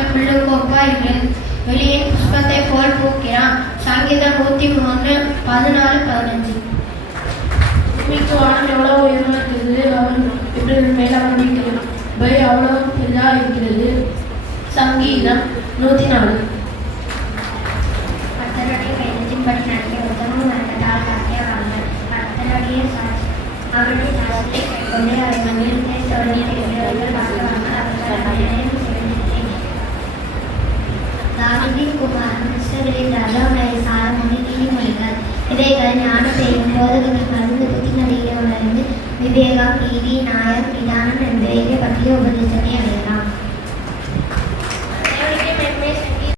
மக்கள் முள்ளுக்கோப்பாய் வெளியின் புஷ்பத்தை போல் பூக்கிறான். சங்கீதம் 103:14-15. பூமிக்கு வானம் எவ்வளவு உயரமா இருக்கிறது, அவன் எப்படி மேல வந்திருக்கிறான். பை அவ்வளவு பெரிதா இருக்கிறது. சங்கீதம் 104. கர்த்தருடைய வேதத்தின்படி நடக்க உத்தமம் நல்லதால் பாக்கியவான்கள். கர்த்தருடைய அவருடைய சாட்சியை கைக்கொண்டு அதை மகிழ்ச்சியை தொடங்கி செய்கிறவர்கள் பாக்கியவான்கள். அவர்கள் தாவீதின் குமாரன் இஸ்ரவேலின் ராஜாவாகிய சாலொமோனின் நீதிமொழிகள். இவைகள் ஞானத்தையும் போதகத்தையும் அறிந்து புத்திமதியை உணர்ந்து விவேகம், நீதி, நியாயம், நிதானம் என்பவைகளை பற்றிய உபதேசத்தை அடையலாம்.